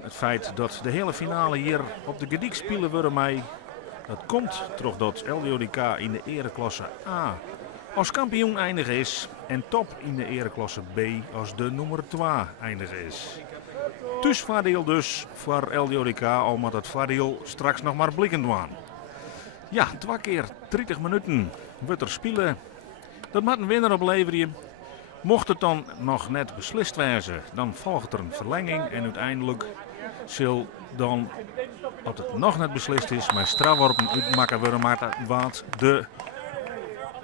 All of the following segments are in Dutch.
En het feit dat de hele finale hier op de Gediek spelen worden mij, dat komt terug dat LJODK in de ereklasse A als kampioen eindig is en Top in de ereklasse B als de nummer 2 eindig is. Dus voordeel dus voor LJODK, al moet het voordeel straks nog maar blikken doen. Ja, 2 keer 30 minuten wordt er spelen. Dat moet een winnaar opleveren. Mocht het dan nog net beslist wezen, dan volgt er een verlenging en uiteindelijk zal dan, als het nog net beslist is, met strafworpen uitmaken worden maar wat de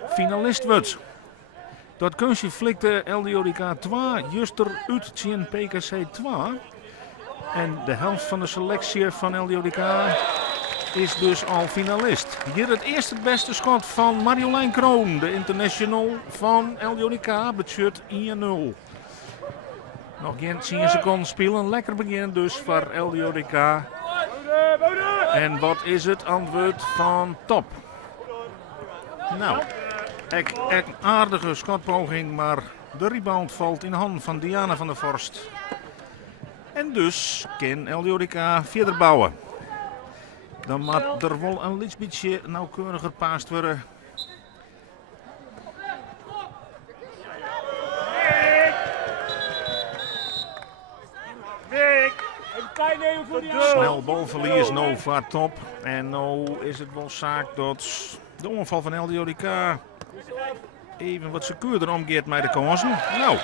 finalist wordt. Dat kunstje flikte LJODK 2 juster uit zien PKC 2. En de helft van de selectie van LJODK is dus al finalist. Hier het eerste het beste schot van Marjolein Kroon, de international van LJODK, budget 1-0. Nog geen 10 seconden spelen, lekker begin dus voor LJODK. En wat is het antwoord van Top? Nou, een aardige schotpoging, maar de rebound valt in de handen van Diana van der Vorst. En dus kan LJODK verder bouwen. Dan moet er wel een beetje nauwkeuriger paast worden. Snel balverlies nou voor Top. En nou is het wel zaak dat de onval van LJODK even wat secuurder omgeeft met de kansen. Nou,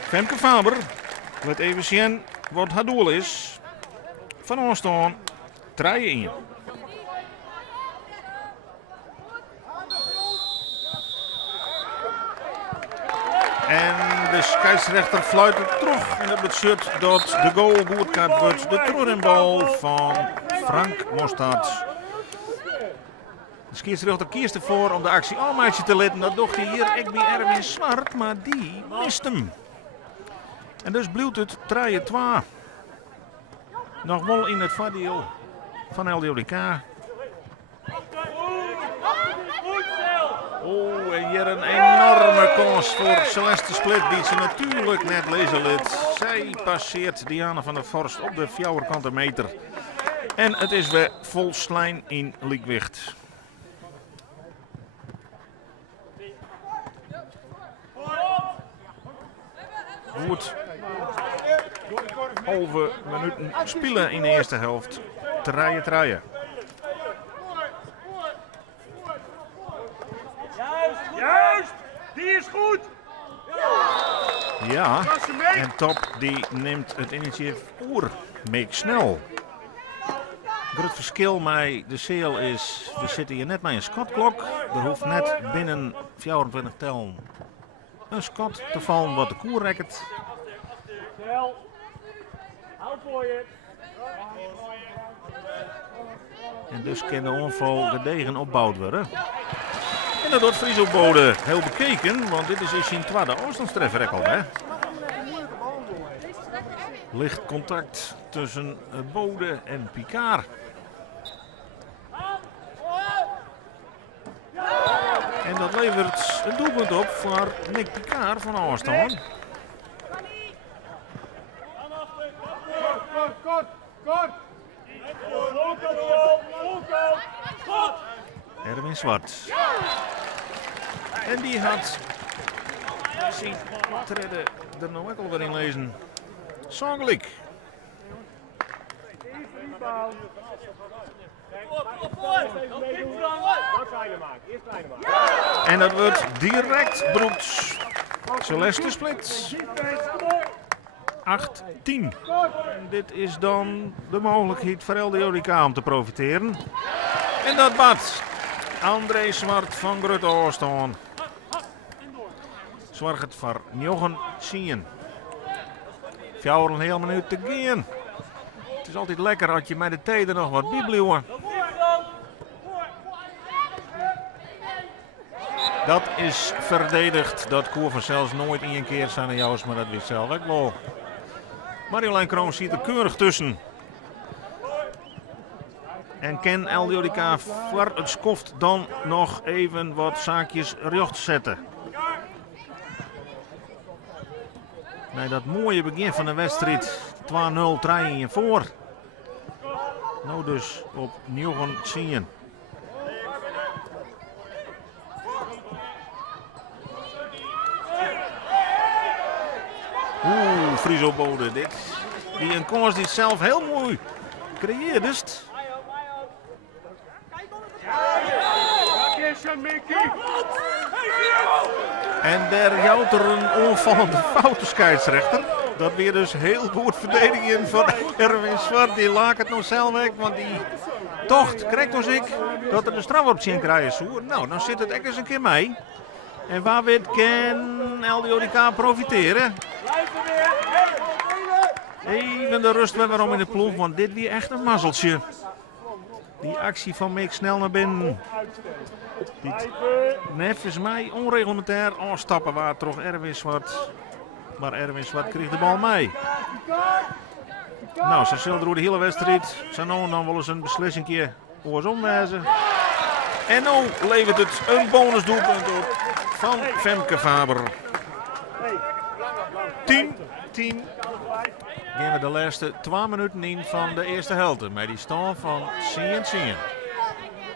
Femke Faber, let even zien wat haar doel is. Van ons staan, draaien in. En de scheidsrechter fluit het terug. En dat betekent dat de goal goedkaart wordt. De terrorinbal van Frank Mostad. De scheidsrechter kiest ervoor om de actie almaatje te letten. Dat docht hij hier ik bij Erwin Zwart, maar die mist hem. En dus blijft het 3-2. Nog wel in het voordeel van LJODK. Oh, en hier een enorme kans voor Celeste Split die ze natuurlijk net lezen liet. Zij passeert Diana van der Vorst op de 4 meter. En het is weer vol slijn in liekwicht. Goed. Halve minuten spelen in de eerste helft. Draaien. Juist, die is goed. Ja, en Top die neemt het initiatief oer. Meek snel. Het verschil met de seel is, we zitten hier net met een schotklok. Er hoeft net binnen 24 tellen een schot te vallen wat de koer rekt. En dus kan de onval gedegen opgebouwd worden. En dat wordt Friso Bode heel bekeken, want dit is in tweede afstandstreffer al, hè. Licht contact tussen Bode en Picard. En dat levert een doelpunt op voor Nick Picard van afstand. Kort. Erwin Zwart. En die had zien treden er nog ook alweer in lezen. Songlik. En dat wordt direct Broeks. Celeste Split. 8-10. En dit is dan de mogelijkheid voor LJODK om te profiteren. En dat bad André Zwart van Grutte Oostaan. Zorgt het voor 9-10. 4,5 minuut te gaan. Het is altijd lekker als je met de thee er nog wat bij blijft. Dat is verdedigd. Dat koer van zelfs nooit in een keer zijn aan jou, maar dat wist zelf ook wel. Marjolein Kroon ziet er keurig tussen. En kan LJODK voor het skoft dan nog even wat zaakjes recht zetten. Nee, dat mooie begin van de wedstrijd 2-0 draaien voor. Nou dus op 9-10. Friso Bode, dit. Die een kans die zelf heel mooi creëert. Dus. En daar jouwt er een onvallende foute scheidsrechter. Dat weer dus heel goed verdedigen van Erwin Zwart. Die laat het nog zelf weg, want die tocht krijgt dus ik dat er de straf op zien krijgen. Nou, dan zit het echt eens een keer mee. En waar weet kan LDODK profiteren? Even de rust weer waarom in de ploeg, want dit weer echt een mazzeltje. Die actie van Mick snel naar binnen. Nevens mij onreglementair afstappen waar toch Erwin Zwart. Maar Erwin Zwart kreeg de bal mee. Nou, ze zullen door de hele wedstrijd. Ze nou dan wel eens een beslissing oorsom wijzen. En nu levert het een bonusdoelpunt op van Femke Faber. 10-10. Gaan we de laatste 2 minuten in van de eerste helft. Met die stand van 10-10.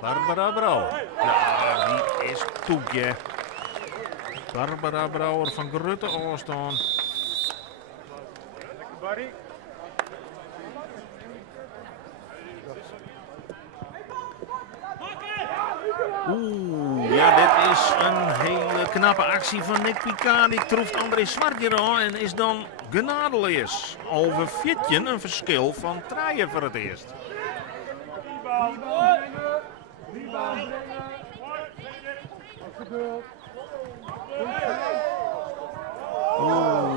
Barbara Brouwer. Ja, die is toekje. Barbara Brouwer van Grutte Oostaan. Ja, dit is een hele knappe actie van Nick Picard. Die troeft André Zwart aan en is dan genadeloos. Over 14 een verschil van 3 voor het eerst.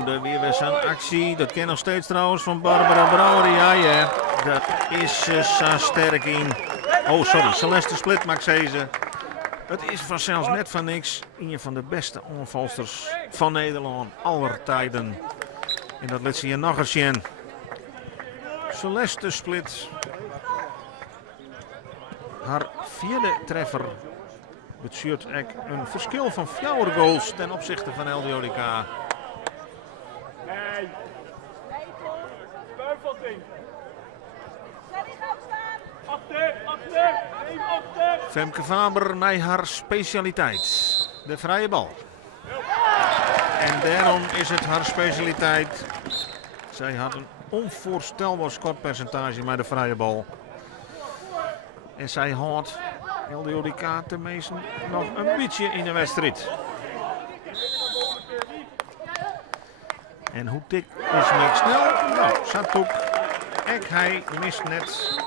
Daar weer zo'n actie. Dat ken nog steeds trouwens van Barbara Brouwer. Ja, dat is zo sterk in. Oh, sorry, Celeste Split mag ze. Het is vanzelfs net van niks. Een van de beste aanvalsters van Nederland aller tijden. En dat laat ze hier nog eens zien. Celeste Split. Haar 4e treffer. Het shirt een verschil van 4 goals ten opzichte van LDODK. Nee. Achter. Femke Faber met haar specialiteit. De vrije bal. En daarom is het haar specialiteit. Zij had een onvoorstelbaar schotpercentage met de vrije bal. En zij houdt LDODK tenminste nog een beetje in de wedstrijd. En hoe dik is Mick snel? Nou, Satuk. Hij mist net.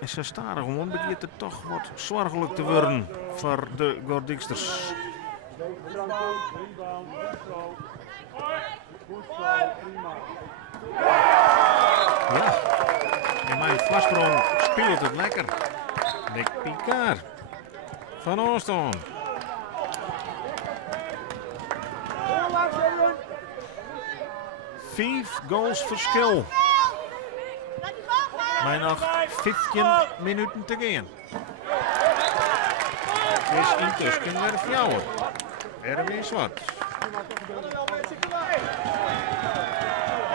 En ze staren gewoon, begint het toch wat zorgelijk te worden voor de Gordiksters. Ja, in mijn vlasprong speelt het lekker. Nick Picard van Oostaan. Vijf goals verschil. Maar nog 15 minuten te gaan. Het is intussen weer Fjouwer. Erwin Zwart.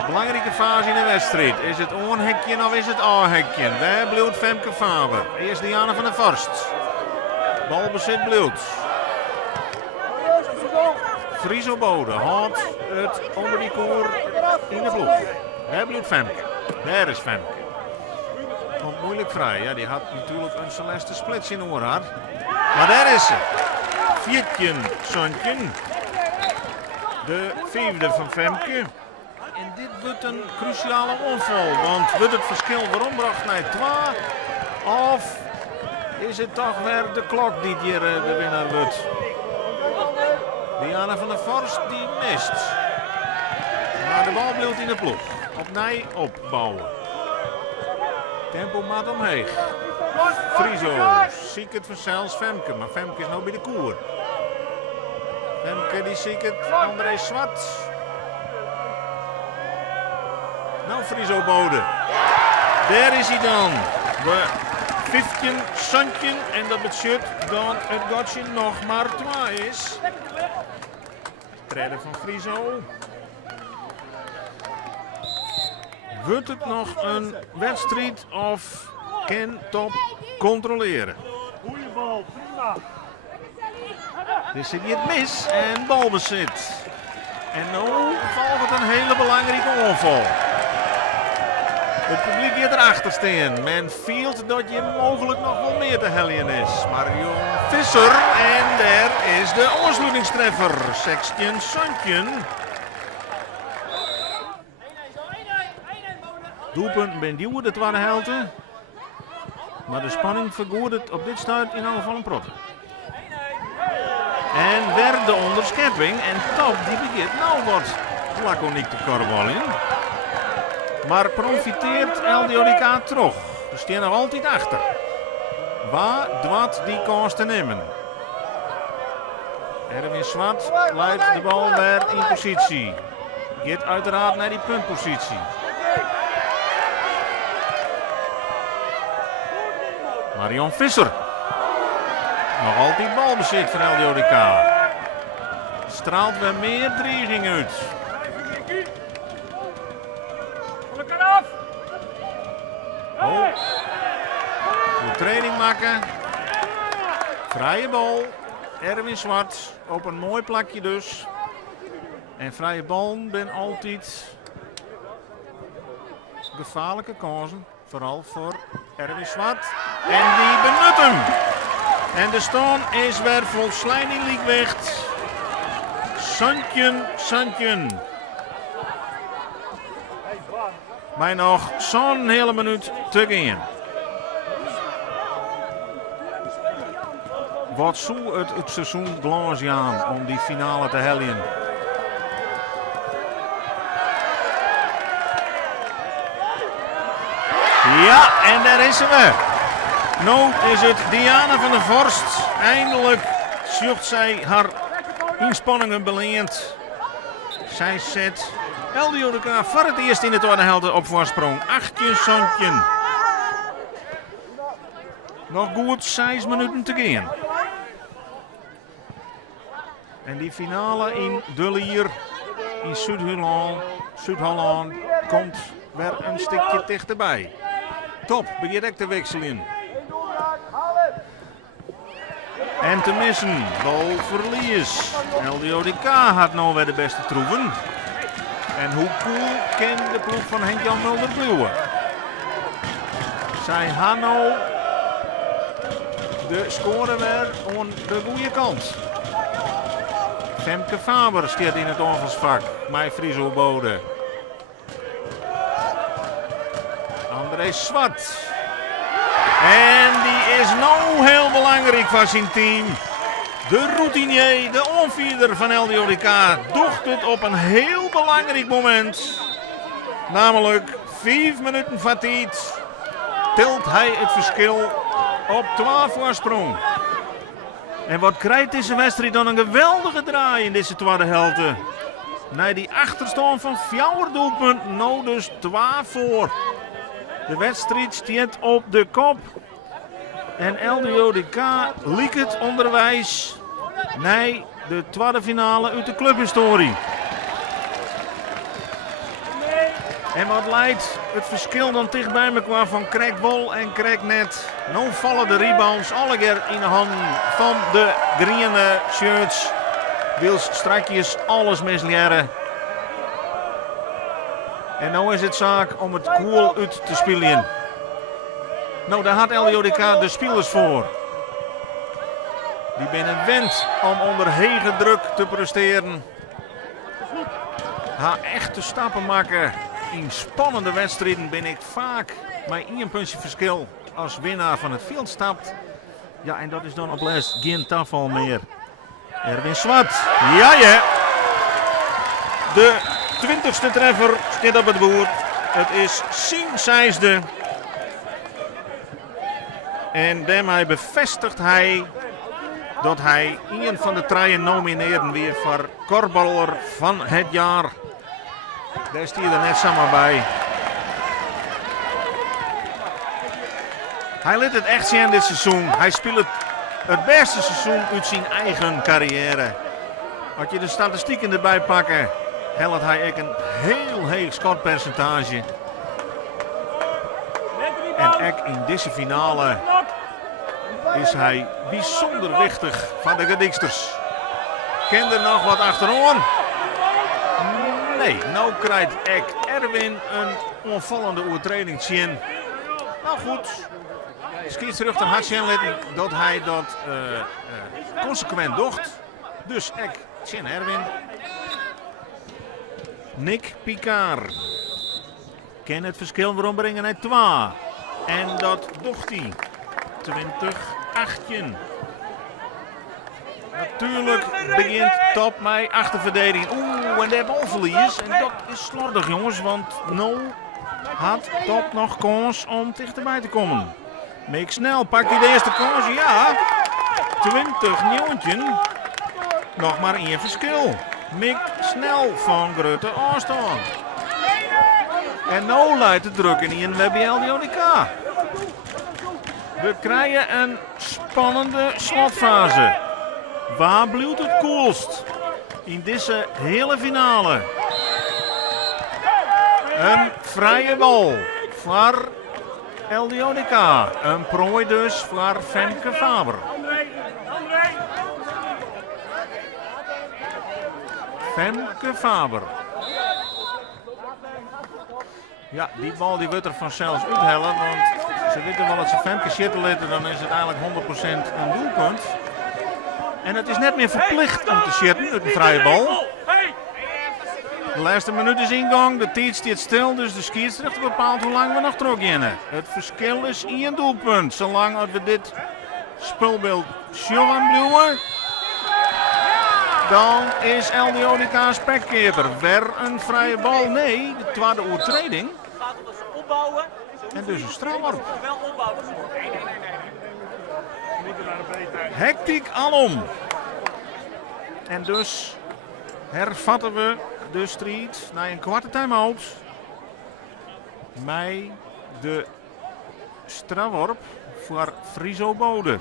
Belangrijke fase in de wedstrijd. Is het onhekje of is het A-hekje? Daar bloedt Femke Faber. Eerst Diana van der Vorst. Balbezit bloedt. Friso Bode houdt het onder die koer in de ploeg. Daar bloedt Femke. Daar is Femke. Komt moeilijk vrij. Ja, die had natuurlijk een Celeste Splits in oor haar. Maar daar is ze. Viertje Sontje. De 5e van Femke. En dit wordt een cruciale onval. Want wordt het verschil waarom bracht naar 2? Of is het toch weer de klok die hier de winnaar wordt? Diana van der Vorst die mist. Maar de bal blijft in de ploeg. Opnieuw opbouwen. Tempo maat omheen. Friso ziet het vanzelfs Femke. Maar Femke is nou bij de koer. Femke die ziet het André Zwart. Nou Friso Bode. Daar is hij dan. De 15 Sontje. En dat betekent dat het gatje nog maar 2 is. treden van Friso. Wordt het nog een wedstrijd of kan Top controleren? Goeie bal, prima. Dus zit hier het mis en balbezit. En nu valt het een hele belangrijke aanval. Het publiek hier erachter staan. Men voelt dat je mogelijk nog wel meer te helien is. Marion Visser en daar is de aansluitingstreffer. Sextjen Santjen. Doelpunt ben duwen de tweede helft. Maar de spanning vergoedt het op dit start in ieder geval een prot. En werd de onderschepping en Top die begint nou wat laconiek te korballen. Maar profiteert LDODK terug. We staan nog altijd achter. Waar dwat die kans te nemen? Erwin Swart leidt de bal weer in positie. Gaat uiteraard naar die puntpositie. Marion Visser. Nog altijd balbezit van LDODK. Straalt weer meer dreiging uit. Oh. De training maken. Vrije bal. Erwin Zwart op een mooi plakje dus. En vrije bal ben altijd gevaarlijke kansen. Vooral voor Erwin Zwart. En die benut hem. En de stand is weer volslijning liekwicht. Santjen. Maar nog zo'n hele minuut te gaan. Wat zou het seizoen glans aan om die finale te hellen? Ja, en daar is ze weer. Nu is het Diana van der Vorst. Eindelijk zoekt zij haar inspanningen beleend. Zij zet LDODK voor het eerst in de tweede helft op voorsprong. 18 Santjen. Nog goed 6 minuten te gaan. En die finale in De Lier in Zuid-Holland komt weer een stukje dichterbij. Top, begint ook te wisselen. En te missen, balverlies. LDODK had nou weer de beste troeven. En hoe cool kan de ploeg van Henk-Jan Mulder blijven? Zij gaan nou de score weer aan de goede kant. Femke Faber staat in het aanvalsvak. Mij Friso Bode. André Swart. En die is nou heel belangrijk voor zijn team. De routinier, de onvierder van LDODK, doet het op een heel belangrijk moment. Namelijk 5 minuten van tijd tilt hij het verschil op 12 voorsprong. En wat krijgt deze wedstrijd dan een geweldige draai in deze tweede helft. Na die achterstand van 4 doelpunten, nou dus 12 voor. De wedstrijd staat op de kop. En LDODK liep het onderwijs naar de tweede finale uit de clubhistorie. En wat leidt het verschil dan dichtbij me kwam van Krekbol en Kreknet. Nu vallen de rebounds alle keer in de handen van de groene shirts. Wils strakjes alles misleren. En nu is het zaak om het cool uit te spelen. Nou, daar had LDODK de spelers voor. Die binnen wend om onder hege druk te presteren. Haar echte stappen maken in spannende wedstrijden ben ik vaak met 1 puntje verschil als winnaar van het veld stapt. Ja, en dat is dan op les geen tafel meer. Erwin Swart. Ja. De 20ste treffer staat op het boord. Het is zijn 6e. En daarmee bevestigt hij dat hij een van de 3 nomineren weer voor korfballer van het jaar. Daar is hij er net samen bij. Hij liet het echt zien dit seizoen. Hij speelt het beste seizoen uit zijn eigen carrière. Als je de statistieken erbij pakken, helpt hij ook een heel hoog schotpercentage. En ook in deze finale is hij bijzonder wichtig van de Gediksters. Ken er nog wat achterom? Nee, nou krijgt ook Erwin een onvallende overtreding zien. Nou goed, scheidsrechter had zien dat hij dat consequent docht. Dus ook zien Erwin. Nick Picard kan het verschil weer ombrengen naar 2. En dat docht hij. 20-18. Natuurlijk begint Top met achterverdediging. Oeh, en de balverlies. En dat is slordig, jongens. Want nou had Top nog kans om dichterbij te komen. Meek snel, pakt hij de eerste kans? Ja. 20-19. Nog maar 1 verschil. Mick snel van Grutte afstand. En nou leidt de druk in bij LDODK. We krijgen een spannende slotfase. Waar blijft het koelst in deze hele finale? Een vrije bal voor LDODK. Een prooi dus voor Femke Faber. Femke Faber. Ja, die bal die wordt er vanzelfs uithellen, want ze weten wel dat ze Femke zitten laten, dan is het eigenlijk 100% een doelpunt. En het is net meer verplicht om te zitten uit een vrije bal. De laatste minuut is ingang, de tijd staat stil, dus de scheidsrechter bepaalt hoe lang we nog teruggaan. Het verschil is 1 doelpunt, zolang we dit spelbeeld zien blijven. Dan is LDODK spekkeper. Weer een vrije bal. Nee, de tweede overtreding. En dus een strafworp. Hectiek alom. En dus hervatten we de strijd na een kwarte time-out. Met de strafworp voor Friso Bode.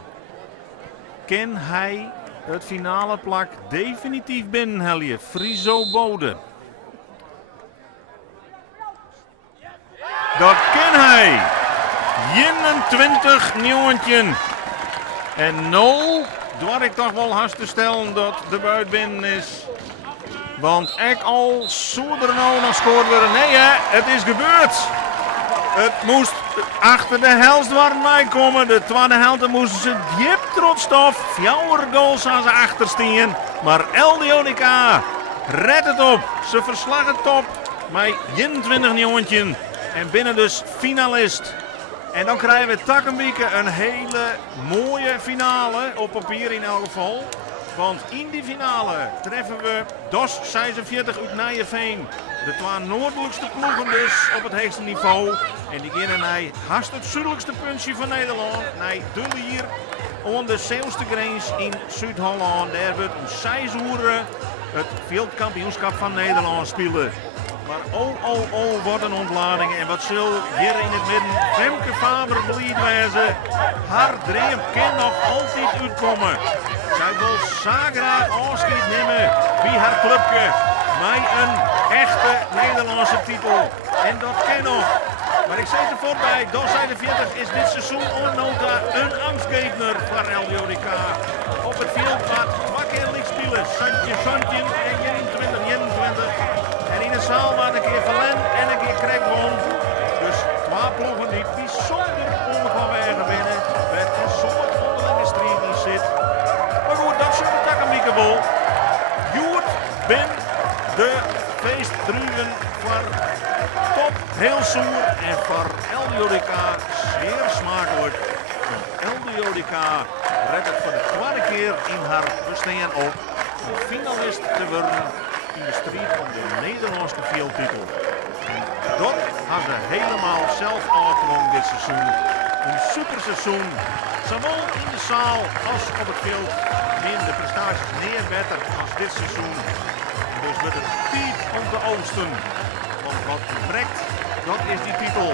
Kan hij het finale plak definitief binnenheljen? Friso Bode. Dat kan hij. 21-19. En nou doe ik toch wel haast te stellen dat de buit binnen is. Want ik al zou er nou nog scoort worden. Nee hè, het is gebeurd. Het moest achter de helft waren wij komen. De tweede helft moesten ze diep trots stof. 4 goals aan ze achterstaan. Maar LDODK redt het op. Ze verslagen het Top met 21-19. En binnen dus finalist. En dan krijgen we Takkenbieke een hele mooie finale. Op papier in elk geval. Want in die finale treffen we DOS 46 uit Nijenveen. De 2 noordelijkste ploegen dus op het hoogste niveau. En die gaan naar haast het zuidelijkste puntje van Nederland. Naar de Lier. Aan de Zeeuwse grens in Zuid-Holland. Daar wordt om 6 uur het wereldkampioenschap van Nederland spelen. Maar wat een ontlading. En wat zul hier in het midden Femke Faber blied wezen. Haar dream kan nog altijd uitkomen. Zij wil zo graag afscheid nemen bij haar clubje. Met een echte Nederlandse titel. En dat kan nog. Maar ik zei er voorbij, DOS 41 is dit seizoen onnota een angstgegner voor LDODK. Op het veld wat 2 keer licht spelen. Santje en 21. En in de zaal was een keer Verlen en een keer Krekboom. Dus 2 ploegen die bijzonder ongewoon winnen. Met een soort onderlinge strijd in zit. Maar goed, dat is de Takkenbiekebol. Joert ben de feestdruwen voor Top heel zoer en voor LDODK zeer smakelijk. LDODK redt het voor de 2e keer in haar bestaan op om finalist te worden in de strijd om de Nederlandse veeltitel. En dat had ze helemaal zelf afgedwongen dit seizoen. Een superseizoen. Zowel in de zaal als op het veld nemen de prestaties neer beter als dit seizoen. Dus met het tijd om te oosten. Want wat trekt, dat is die titel.